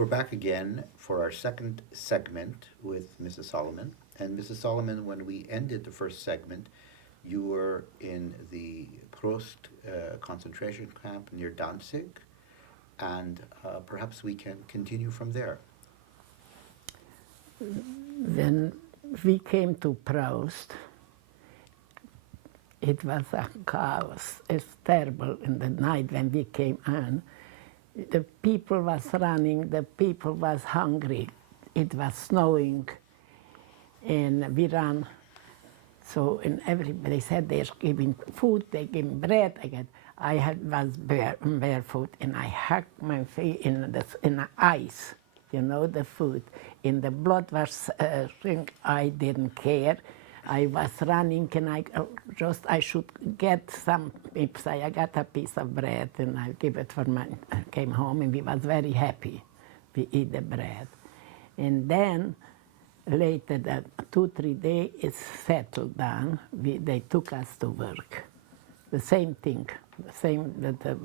We're back again for our second segment with Mrs. Solomon. And Mrs. Solomon, when we ended the first segment, you were in the Prost concentration camp near Danzig, and perhaps we can continue from there. When we came to Proust, it was a chaos. It's terrible in the night when we came on. The people was running, the people was hungry. It was snowing, and we ran. So, and everybody said they're giving food, they giving bread. Was barefoot, and I hacked my feet in the ice, the food. And the blood was I didn't care. I was running, and I should get some pips. I got a piece of bread, and I give it for I came home, and we was very happy. We eat the bread. And then later, that 2-3 days, it settled down. They took us to work. The same thing, the same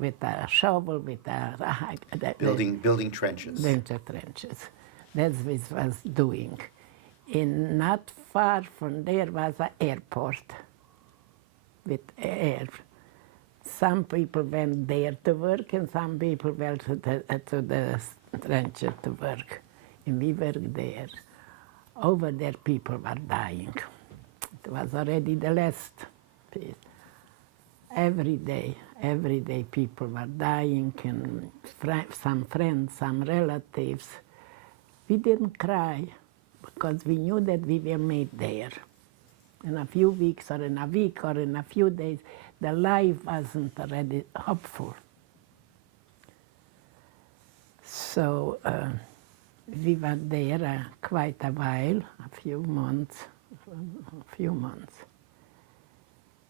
with a shovel, with a Building trenches. Winter trenches. That's what I was doing. And not far from there was an airport with air. Some people went there to work, and some people went to the trenches to work. And we worked there. Over there, people were dying. It was already the last piece. Every day people were dying, and some friends, some relatives. We didn't cry because we knew that we were made there. In a few weeks, or in a week, or in a few days, the life wasn't already hopeful. So we were there quite a while, a few months.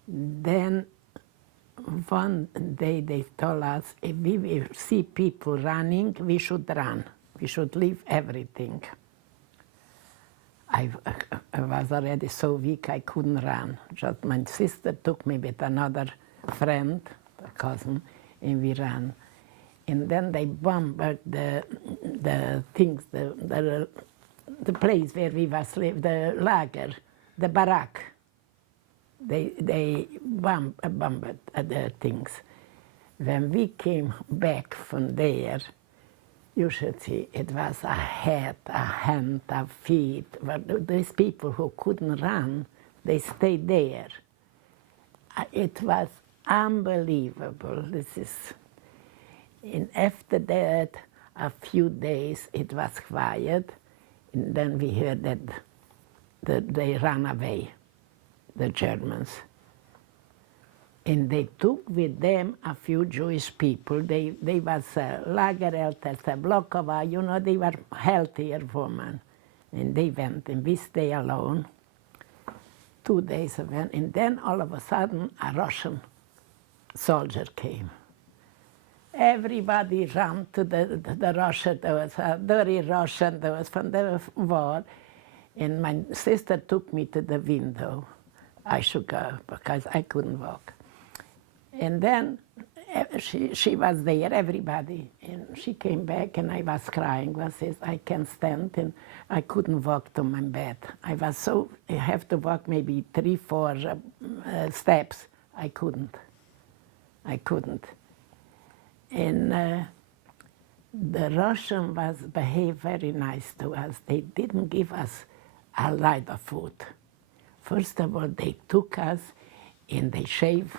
Then one day they told us, if we see people running, we should run. We should leave everything. I was already so weak I couldn't run. Just my sister took me with another friend, a cousin, and we ran. And then they bombed the things, the place where we was living, the lager, the barrack. They bombed the things. When we came back from there, you should see, it was a head, a hand, a feet. But these people who couldn't run, they stayed there. It was unbelievable. And after that, a few days, it was quiet. And then we heard that they ran away, the Germans. And they took with them a few Jewish people. They was Lagerelters, Blokova, they were healthier women. And they went, and we stayed alone. 2 days went, and then all of a sudden, a Russian soldier came. Everybody ran to the Russian. There was a dirty Russian, there was from the war. And my sister took me to the window. I should go because I couldn't walk. And then she was there, everybody. And she came back, and I was crying. I said, I can't stand, and I couldn't walk to my bed. I have to walk maybe 3-4 steps. I couldn't. And the Russian behaved very nice to us. They didn't give us a lot of food. First of all, they took us, and they shave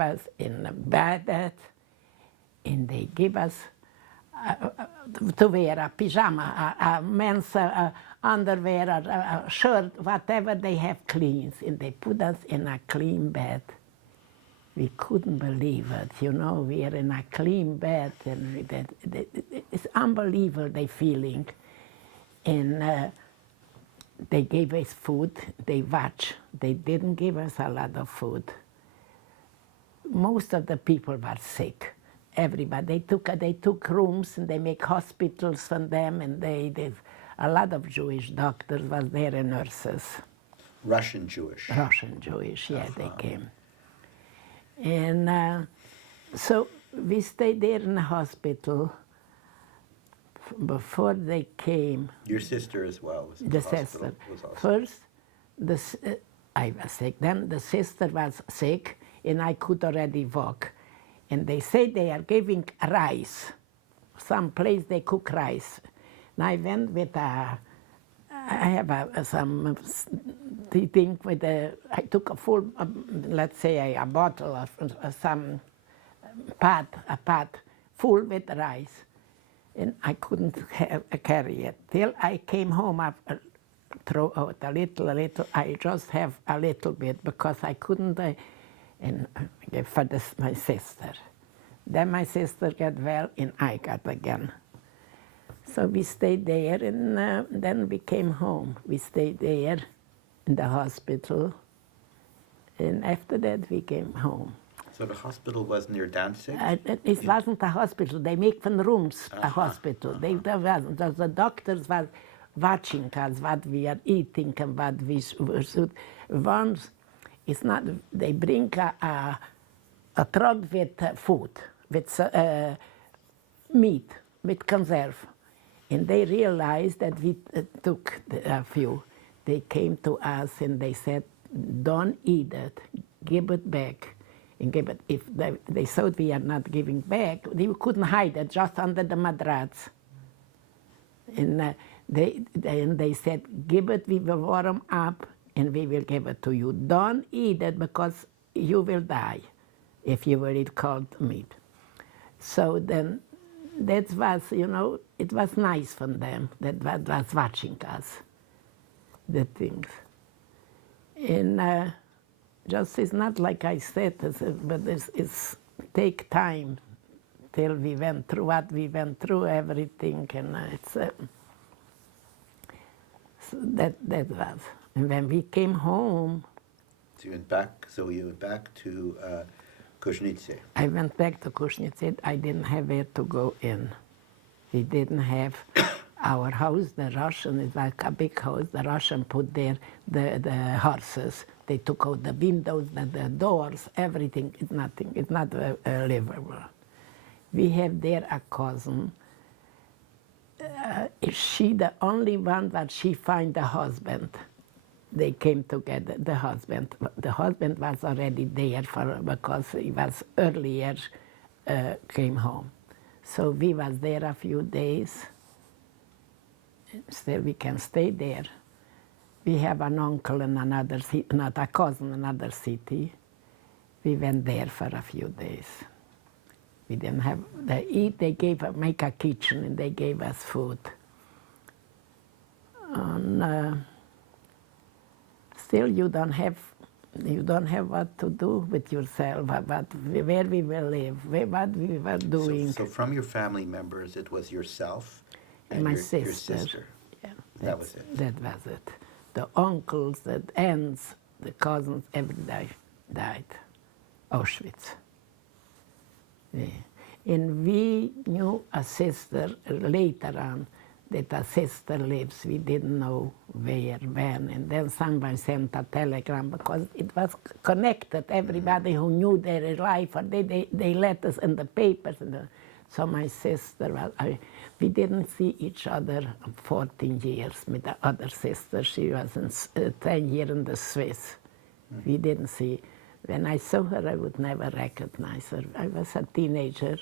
us in the bed, and they give us to wear a pyjama, a men's underwear, a shirt, whatever they have clean. And they put us in a clean bed. We couldn't believe it, we are in a clean bed, and it's unbelievable, the feeling. And they gave us food, they watched. They didn't give us a lot of food. Most of the people were sick. Everybody. They took rooms, and they make hospitals for them, and a lot of Jewish doctors was there, and nurses. Russian Jewish. Russian Jewish, yeah, they came. And so we stayed there in the hospital before they came, Your sister as well was in the the hospital. sister. Was also. First, I was sick. Then the sister was sick, and I could already walk. And they say they are giving rice. Some place they cook rice. And I went with I have some thing with I took a full, let's say a bottle of some a pot full with rice. And I couldn't carry it. Till I came home, I throw out a little, I just have a little bit because I couldn't, and gave for my sister. Then my sister got well and I got again. So we stayed there and then we came home. We stayed there in the hospital and after that we came home. So the hospital was near Danzig? It wasn't a hospital. They make from rooms a hospital. There wasn't. The doctors were watching us, what we are eating and what we should. Once, it's not, they bring a truck with food, with meat, with conserve. And they realized that we took a few. They came to us and they said, don't eat it, give it back. And give it. If they thought we are not giving back, we couldn't hide it just under the mattress. And they said, give it, we will warm up and we will give it to you. Don't eat it because you will die if you will eat cold meat. So then that was, it was nice from them that was watching us, the things. And just it's not like I said, but it's take time till we went through what we went through, everything, and it's so that was. And when we came home, So you went back to Koźnice. I went back to Koźnice. I didn't have where to go in. We didn't have our house. The Russian, it's like a big house. The Russian put there the horses. They took out the windows, the doors, everything. It's nothing. It's not livable. We have there a cousin. Is she the only one that she find a husband? They came together, the husband. The husband was already there because he was earlier came home. So we was there a few days. Still we can stay there. We have an uncle in another city, not a cousin in another city. We went there for a few days. We didn't have, they eat, they make a kitchen and they gave us food. And still you don't have what to do with yourself, where we will live, what we were doing. So from your family members, it was yourself and my your sister. sister. Yeah, That was it. That was it. The uncles, the aunts, the cousins, everybody died. Auschwitz. Yeah. And we knew a sister later on that a sister lives. We didn't know where, when. And then someone sent a telegram because it was connected. Everybody who knew their life, or they let us in the papers. So my sister, we didn't see each other 14 years with the other sister. She was 10 years in the Swiss. We didn't see. When I saw her, I would never recognize her. I was a teenager,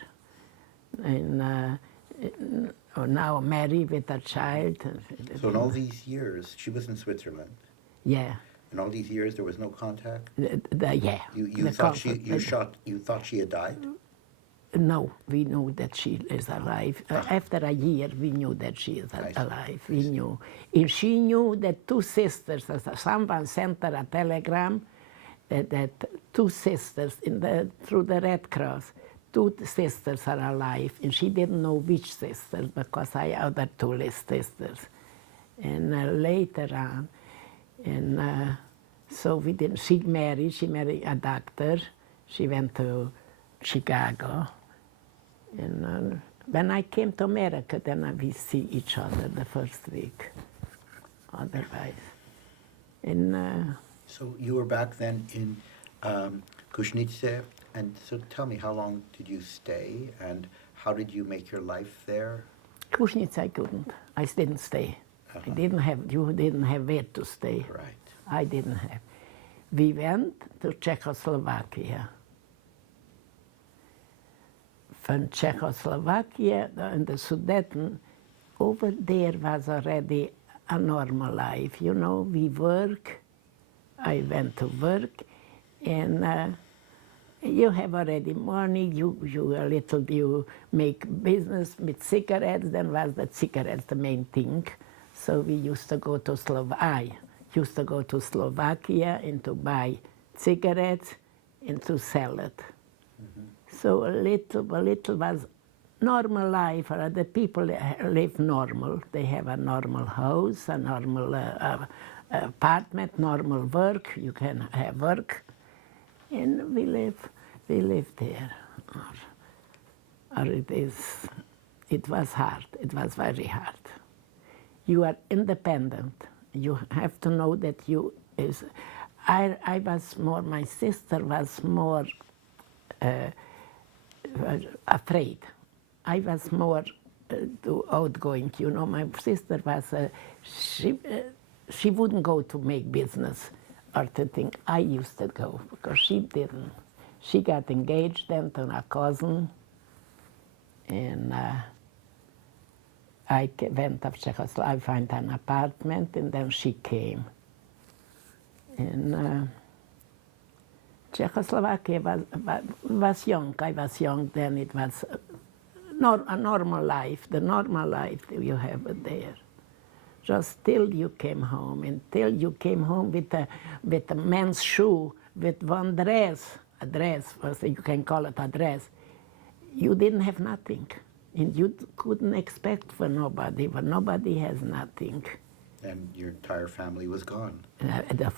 and now married with a child. So in all these years, she was in Switzerland. Yeah. In all these years, there was no contact. Yeah. You thought she had died. No, we knew that she is alive. After a year, we knew that she is alive. We knew. And she knew that two sisters, someone sent her a telegram that two sisters through the Red Cross, two sisters are alive. And she didn't know which sisters because I other two sisters. And later on, and so we didn't, she married a doctor. She went to Chicago. And when I came to America, then we see each other the first week, otherwise. And so you were back then in Koźnice, and so tell me, how long did you stay, and how did you make your life there? Kušnitz I couldn't. I didn't stay. I didn't have, you didn't have where to stay. Right. I didn't have. We went to Czechoslovakia. From Czechoslovakia and the Sudeten, over there was already a normal life. You know, we work, I went to work, and you have already money, you make business with cigarettes, then was the cigarettes the main thing. So we used to go to Slovakia and to buy cigarettes and to sell it. So a little was normal life. The people live normal. They have a normal house, a normal apartment, normal work. You can have work, and we live there. Or it was hard. It was very hard. You are independent. You have to know that you is. I was more. My sister was more afraid. I was more outgoing. You know, my sister was. She wouldn't go to make business or to think. I used to go because she didn't. She got engaged then to a cousin, and I went to Czechoslovakia. I found an apartment, and then she came. And Czechoslovakia was young. I was young then. It was a normal life, the normal life that you have there. Just till you came home, until you came home with a man's shoe, with one dress, a dress, you can call it a dress. You didn't have nothing, and you couldn't expect for nobody, but nobody has nothing. And your entire family was gone. The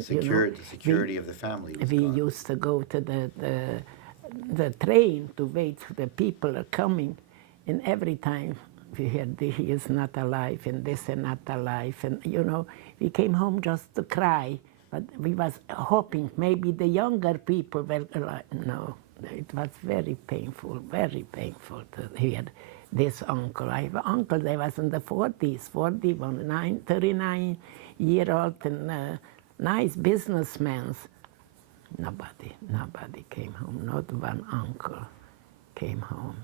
security of the family was we gone. used to go to the train to wait for the people are coming, and every time we heard he is not alive and this is not alive, and you know, we came home just to cry, but we was hoping maybe the younger people were alive. No, it was very painful to hear this uncle. I have an uncle that was in the 40s, 39-year-old, and nice businessman. Nobody came home. Not one uncle came home.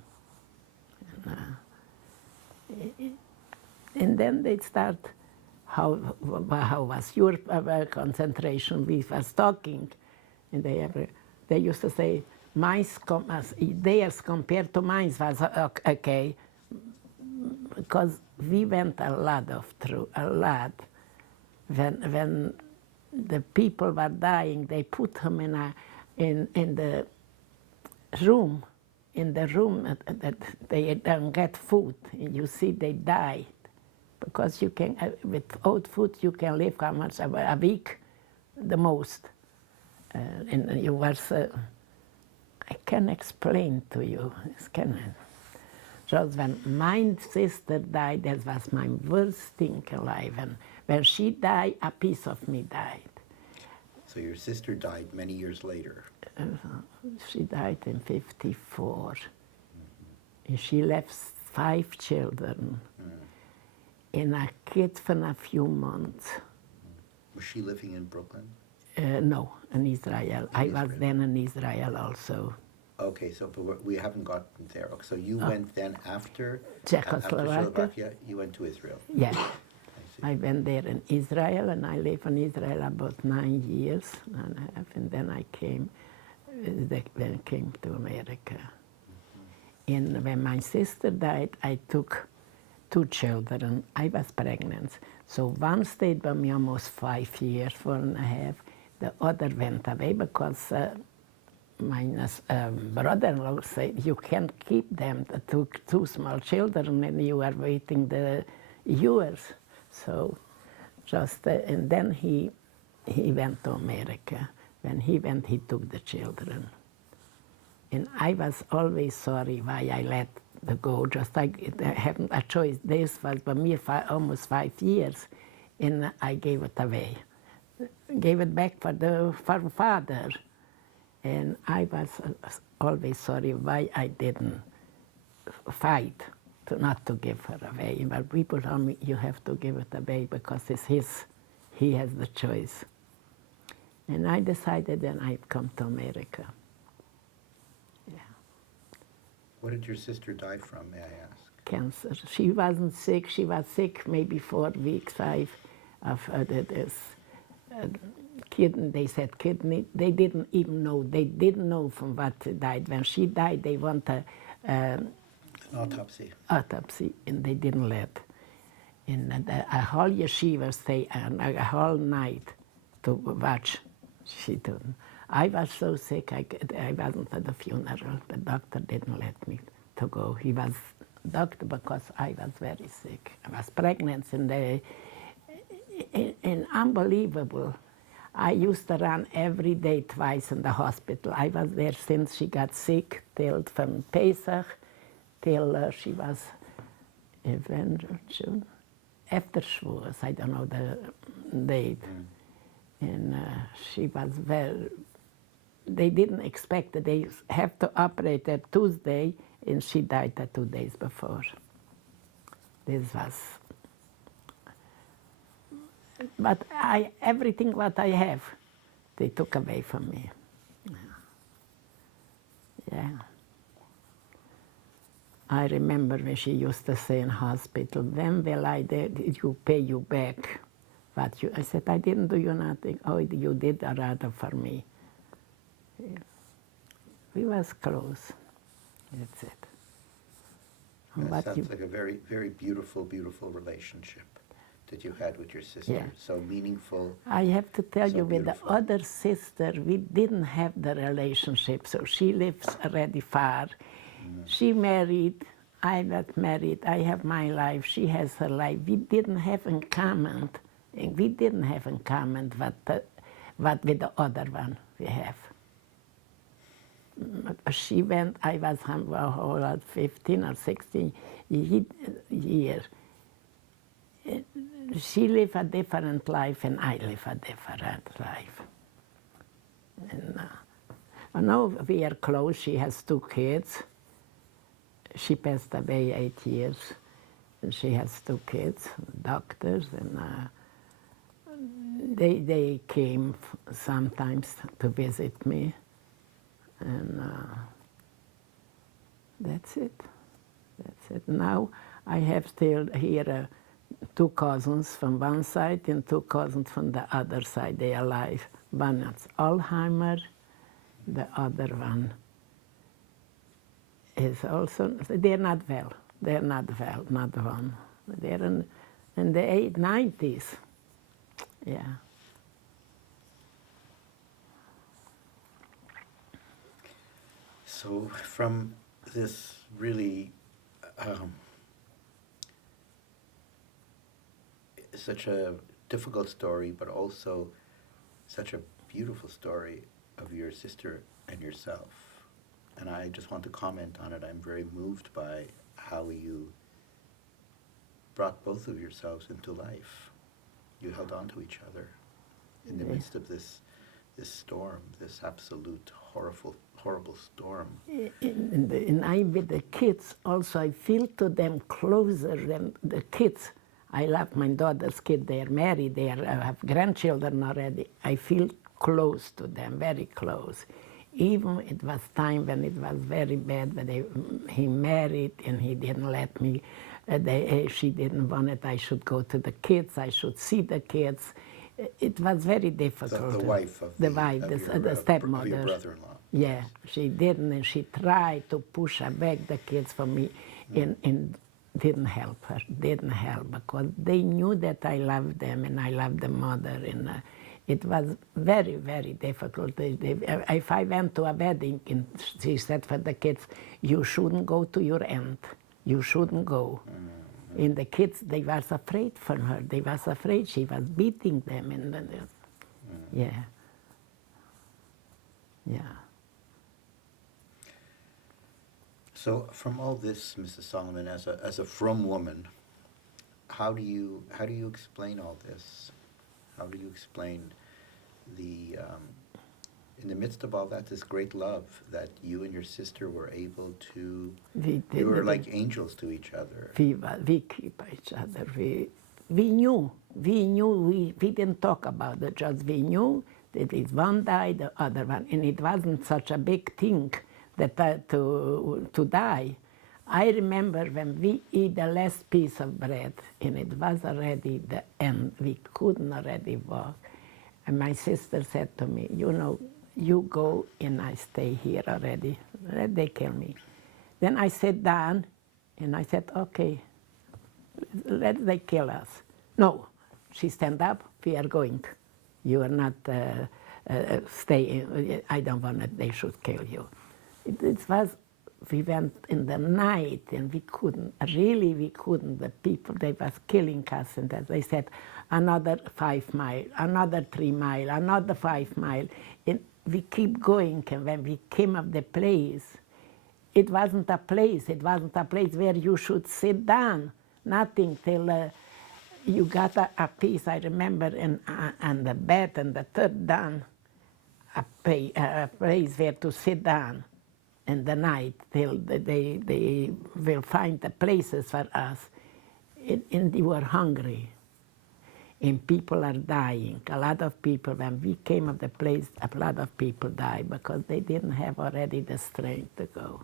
And then they start, how was your concentration? We was talking, and they used to say, theirs compared to mine was okay, because we went a lot. When the people were dying, they put them in the room that they don't get food. And you see, they died because you can without food you can live how much a week, the most. And you was. I can explain to you. Just when my sister died, that was my worst thing alive. And when she died, a piece of me died. So your sister died many years later. She died in '54. And she left 5 children and a kid for a few months. Was she living in Brooklyn? No, in Israel. I was then in Israel also. Okay, so but we haven't gotten there. So you went then after Czechoslovakia, you went to Israel. Yeah. I went there in Israel, and I lived in Israel about 9 years and a half, and then I came to America. And when my sister died, I took 2 children. I was pregnant. So one stayed by me almost 5 years, 4.5. The other went away because my brother-in-law said, you can't keep them, the two small children, and you are waiting the years. So and then he went to America. When he went, he took the children. And I was always sorry why I let them go. Just I hadn't a choice. This was for me almost 5 years, and I gave it away. Gave it back for father. And I was always sorry why I didn't fight not to give her away. But people tell me, you have to give it away because it's his. He has the choice. And I decided then I'd come to America. Yeah. What did your sister die from, may I ask? Cancer. She wasn't sick. She was sick maybe 4 weeks, 5 of this kidney. They said kidney. They didn't even know. They didn't know from what she died. When she died, they want An autopsy. autopsy, and they didn't let. And a whole yeshiva stay and a whole night to watch. She didn't. I was so sick, I wasn't at the funeral. The doctor didn't let me to go. He was doctor because I was very sick. I was pregnant and unbelievable. I used to run every day twice in the hospital. I was there since she got sick, till from Pesach, till she was June. After Shavuos, I don't know the date. And she was very, they didn't expect that they have to operate that Tuesday, and she died 2 days before. This was, but everything what I have, they took away from me. Yeah. I remember when she used to say in hospital, when will did you pay you back? What you, I said, I didn't do you nothing. Oh, you did a rather for me. We was close. That's it. That sounds like a very, very beautiful, beautiful relationship that you had with your sister. Yeah. So meaningful. I have to tell So you, with the beautiful. other sister, we didn't have the relationship. So she lives already far. She married, I got married, I have my life, she has her life. We didn't have in common, what with the other one we have. She went, I was 15 or 16 years. She lived a different life and I live a different life. And now we are close, she has 2 kids. She passed away 8 years, and she has 2 kids, doctors, and they came sometimes to visit me, and that's it. That's it. Now I have still here 2 cousins from one side and 2 cousins from the other side. They are alive. One has Alzheimer, the other one is also, they're not well. They're not well, not one. They're in the 90s. Yeah. So from this really such a difficult story, but also such a beautiful story of your sister and yourself. And I just want to comment on it. I'm very moved by how you brought both of yourselves into life. You held on to each other in the midst of this storm, this absolute horrible storm. And I with the kids also, I feel to them closer than the kids. I love my daughter's kids, they are married, they have grandchildren already. I feel close to them, very close. Even it was time when it was very bad, when he married and he didn't let me, she didn't want it, I should go to the kids, I should see the kids. It was very difficult. The wife of the stepmother. Of your brother-in-law. Yeah, she didn't, and she tried to push back the kids from me, and didn't help her, because they knew that I loved them and I loved the mother, and it was very, very difficult. If I went to a wedding and she said for the kids, you shouldn't go to your aunt, you shouldn't go. And the kids, they was afraid for her, they was afraid, she was beating them, and yeah, yeah. So from all this, Mrs. Solomon, as a frum woman, how do you explain all this? How do you explain the in the midst of all that, this great love that you and your sister were able to, We you were didn't- like angels to each other. we keep each other. We knew, we didn't talk about it, just we knew that if one died, the other one, and it wasn't such a big thing that to die. I remember when we eat the last piece of bread, and it was already the end, we couldn't already walk. And my sister said to me, you know, you go and I stay here already, let they kill me. Then I sat down, and I said, okay, let they kill us. No, she stand up, we are going. You are not staying, I don't want that they should kill you. It was, we went in the night and we couldn't, really we couldn't, the people, they was killing us and that. They said, another 5 miles, another 3 miles, another 5 miles. And we keep going, and when we came up the place, it wasn't a place where you should sit down, nothing till you got a piece, I remember, on the bed, and the third down, a place where to sit down in the night till they will find the places for us. And you were hungry, and people are dying. A lot of people, when we came of the place, a lot of people died because they didn't have already the strength to go.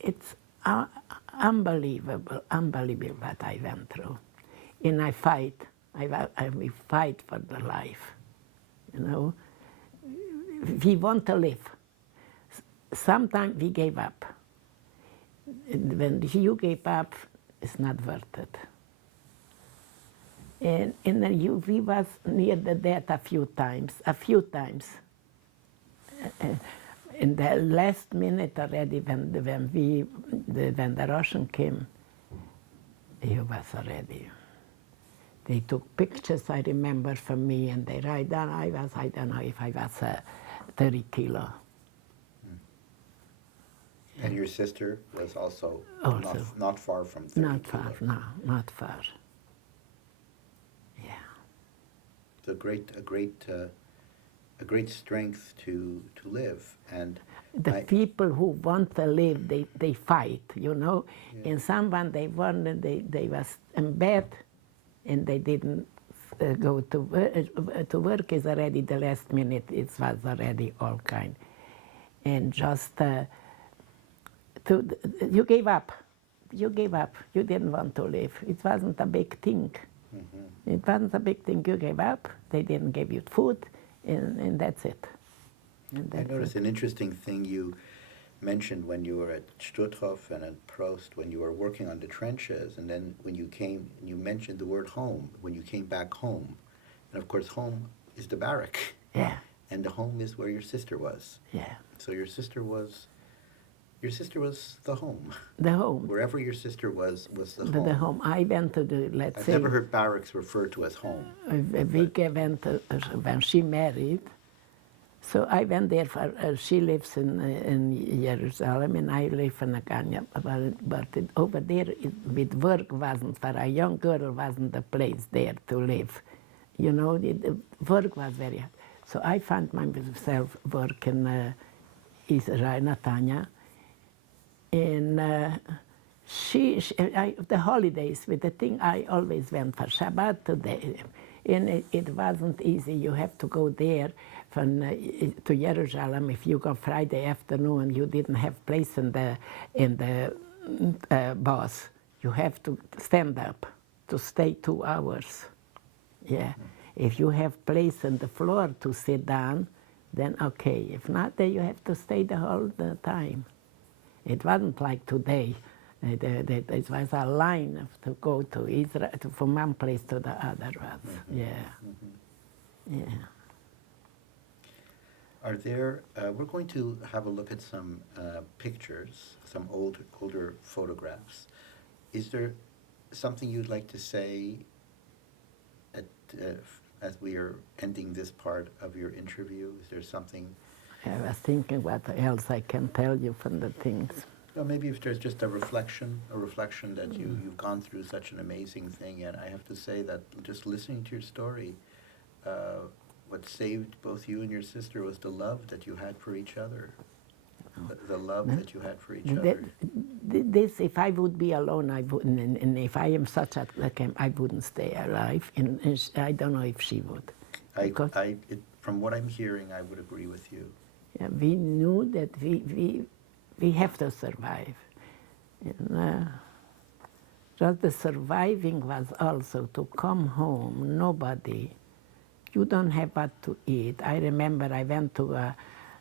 It's unbelievable what I went through. And I fight, we fight for the life, you know. We want to live. Sometimes we gave up. And when you gave up, it's not worth it. And then we was near the death a few times. In the last minute already, when the Russian came, he was already. They took pictures, I remember, for me, and they write down. I don't know if I was 30 kilo. And your sister was also, Also. not far from 30 Not far, kilo. no, not far. Yeah. It's a great strength to live. And The people who want to live, they fight, you know. Yeah. And someone they wanted, they was in bed, and they didn't go to work. Is already the last minute. It was already all kind, and just you gave up. You gave up. You didn't want to live. It wasn't a big thing. Mm-hmm. It wasn't a big thing. You gave up. They didn't give you food, and that's it. And I noticed an interesting thing you mentioned when you were at Stutthof and at Prost, when you were working on the trenches, and then when you came, you mentioned the word home, when you came back home. And of course, home is the barrack. Yeah. And the home is where your sister was. Yeah. So your sister was the home. The home. Wherever your sister was the home. The home. I went to the, let's I've say, never heard barracks referred to as home. we went when she married. So I went there for, she lives in Jerusalem and I live in Aganya. But over there, with work wasn't, for a young girl wasn't the place there to live. You know, the work was very hard. So I found myself working in Israel, Netanya. And the holidays, with the thing, I always went for Shabbat today. And it wasn't easy. You have to go there from, to Jerusalem. If you go Friday afternoon, you didn't have place in the bus. You have to stand up to stay 2 hours. Yeah. If you have place on the floor to sit down, then okay. If not, then you have to stay the whole time. It wasn't like today. It was a line to go to Israel, from one place to the other. Mm-hmm. Yeah. Mm-hmm. Yeah. Are there, we're going to have a look at some pictures, some older photographs. Is there something you'd like to say at, as we are ending this part of your interview? Is there something? I was thinking what else I can tell you from the things. Well, maybe if there's just a reflection that you've gone through such an amazing thing. And I have to say that just listening to your story what saved both you and your sister was the love that you had for each other. The love that you had for each other. This, if I would be alone, I wouldn't, and if I am such a like I wouldn't stay alive, and I don't know if she would. Because From what I'm hearing, I would agree with you. yeah, we knew that we have to survive. And, just the surviving was also to come home, nobody. You don't have what to eat. I remember I went to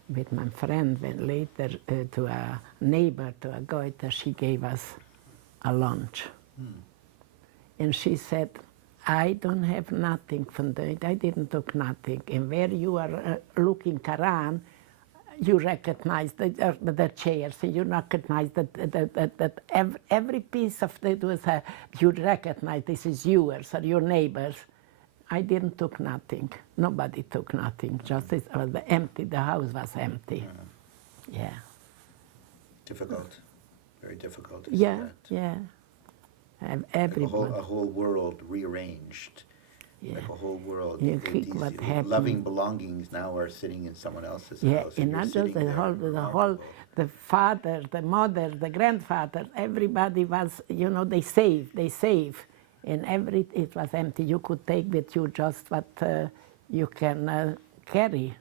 with my friend later to a neighbor, to a goiter. She gave us a lunch. And she said, I don't have nothing from that. I didn't took nothing. And where you are looking around, you recognize the chairs, and you recognize that every piece of it was, you recognize this is yours or your neighbor's. I didn't took nothing. Nobody took nothing. Just it was empty. The house was empty. Yeah. Difficult, very difficult to see Yeah, that. yeah. Like Everyone. a whole world rearranged. Yeah. Like a whole world. You think what happened. Loving belongings now are sitting in someone else's Yeah, house. and you're not just sitting the there whole, remarkable. the father, the mother, the grandfather, everybody was, you know, they save, and it was empty. You could take with you just what you can carry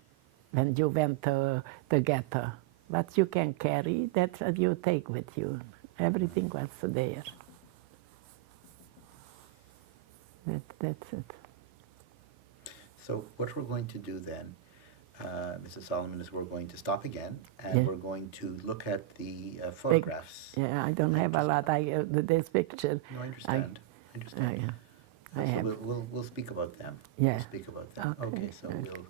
when you went to the ghetto. What you can carry, that's what you take with you. Everything was there. That's it. So what we're going to do then, Mrs. Solomon, is we're going to stop again, and Yeah. we're going to look at the photographs. Yeah, I don't have a lot. This picture. No, I understand. I understand. Yeah. I So have. we'll speak about them. Yeah. We'll speak about them. Okay, Okay, so okay. we'll just